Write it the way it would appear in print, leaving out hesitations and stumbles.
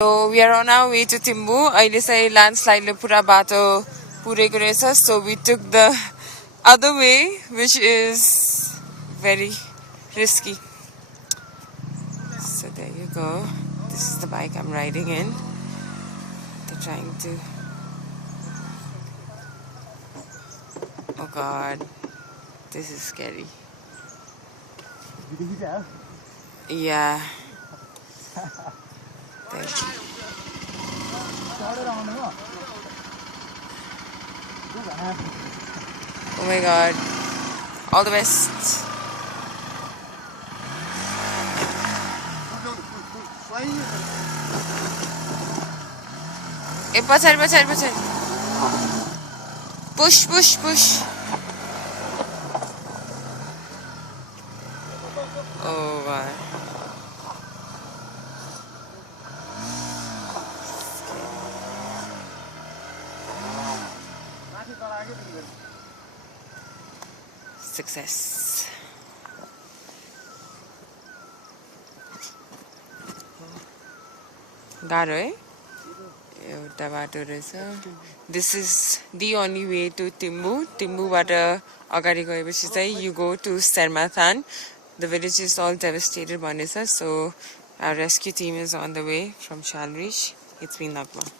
So we are on our way to Timbu. अहिले चाहिँ ल्यान्डस्लाइडले पुरा बाटो पुरेको रहेछ. So we took the other way, which is very risky. So there you go. This is the bike I'm riding in. They're trying to... Oh God. This is scary. Yeah. Thank you. Oh my God. All the best. Hey, pachari. Push. Oh God. Success. Garo, eh? This is the only way to Timbu. Timbuबाट अगाडि गएपछि चाहिँ you go to Sermathan. The village is all devastated भनेछ. So our rescue team is on the way from Childreach. It's been Nagma.